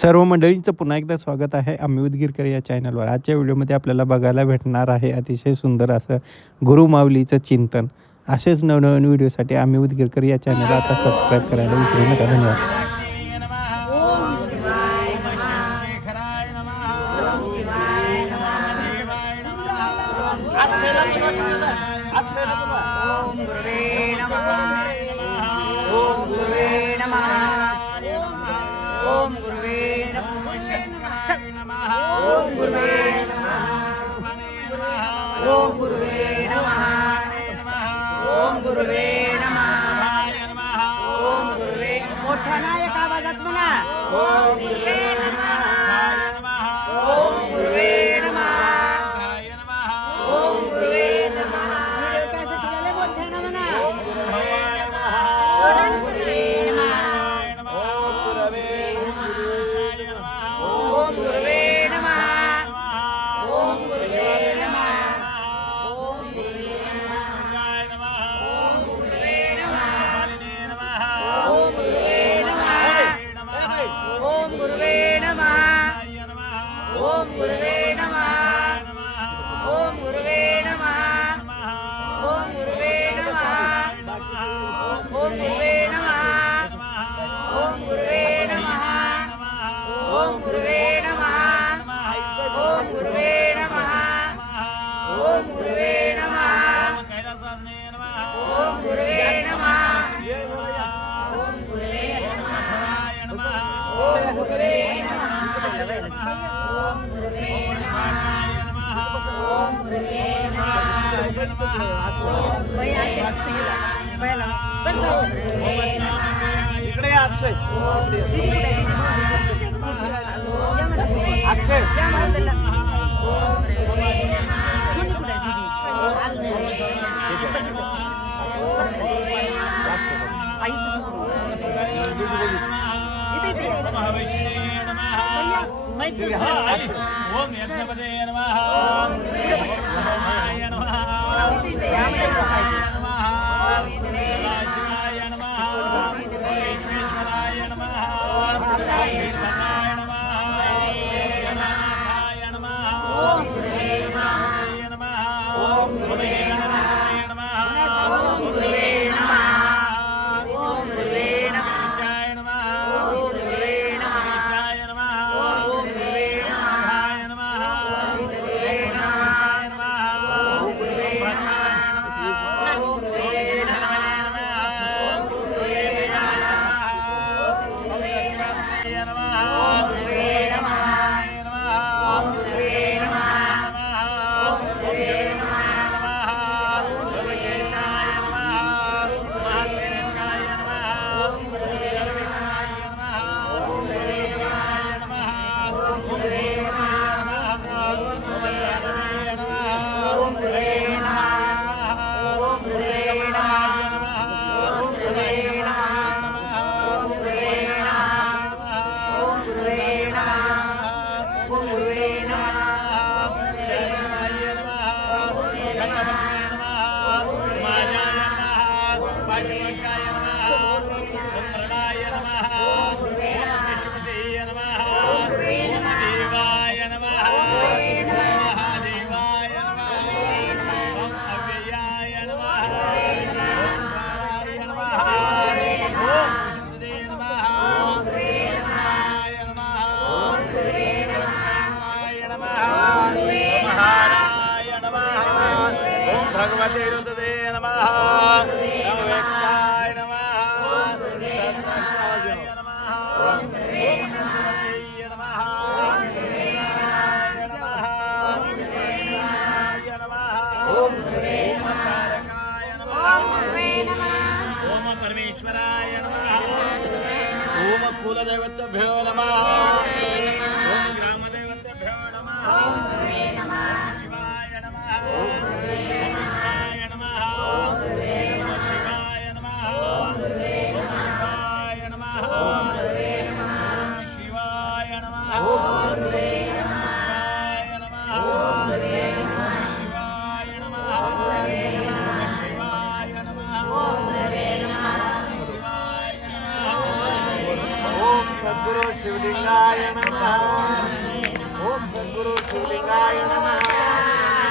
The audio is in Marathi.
सर्व मंडळींचं पुन्हा एकदा स्वागत आहे आम्ही उदगीरकर या चॅनलवर. आजच्या व्हिडिओमध्ये आपल्याला बघायला भेटणार आहे अतिशय सुंदर असं गुरुमाऊलीचं चिंतन. असेच नवनवीन व्हिडिओसाठी आम्ही उदगीरकर या चॅनलला आता सबस्क्राईब करायला विसरू नका. धन्यवाद. ओम गुरुवे नमः ओम गुरुवे नमः ओम गुरुवे नमः ओम गुरुवे नमः ओम गुरुवे मोठ्या नायक आवाजात म्हणा ओम गुरुवे नमः ओम गुरुवे नमः ओम गुरुवे नमः कॅसेट वाले मोठ्या म्हणा ओम गुरुवे नमः ओम गुरुवे नमः ओम गुरुवे नमः ओम गुरुवे नमः ओम गुरुवे नमः ओम गुरुवे नमः ओम गुरुवे नमः ओम गुरुवे नमः ओम गुरुवे नमः ओम गुरुवे नमः ओम गुरुवे नमः ओम गुरुवे नमः ओम गुरुवे नमः ओम गुरुवे नमः ओम गुरुवे नमः ओम गुरुवे नमः ओम गुरुवे नमः ओम गुरुवे नमः ओम गुरुवे नमः ओम गुरुवे इकडे या अक्षय. अक्षय ओम यज्ञपते नमः ओम शिवाय नमः शिवाय नमः ईश्वराय नमः शिवाय नमः ओम गुरुवे नमः ओम गुरुवे नमः ओम गुरुवे नमः ओम गुरुवे नमः ईशाय नमः ओम गुरुवे नमः ईशाय नमः ओम गुरुवे नमः ओम गुरुवे नमः ओम गुरुवे नमः ओम गुरुवे नमः ओम गुरुवे नमः ओम गुरुवे नमः ओम गुरुवे नमः ओम गुरुवे नमः योगेशाय नमः महावीराय नमः ओम गुरुवे नमः ओम गुरुवे नमः ओम गुरुवे नमः ओम गुरुवे नमः ओम गुरुवे नमः ओम गुरुवे नमः ओम गुरुवे नमः ओम गुरुवे नमः ओम गुरुवे नमः शिवाय नमः गणपतये नमः मायाय नमः पाशुपताय नमः चंद्रनाय नमः विष्णुदेय नमः देवाय नमः महादेवाय नमः अव्ययाय नमः ओंकाराय नमः ओम विष्णुदेय नमः देवाय नमः ओम शिवाय नमः महाराय नमः ओम भगवते रुद्रे नमः नमवेत्ताय नमः तत्पश्चाय नमः ओम भगवते नमः ओम कारकाय नमः ओम परमेश्वराय नमः ओम कुलदेवतेभ्यो नमः ओम ग्रामदेवतेभ्यो नमः ओम शिवाय नमः ओम शिवाय नमः ओम शिवाय नमः ओम शिवाय नमः ओम शिवाय नमः ओम शिवाय नमः ओम शिवाय नमः ओम शिवाय नमः ओम शिवाय नमः ओम सद्गुरु शिवलिंगा शिवलिंगाय नमः ओम सद्गुरु शिवलिंगाय नमः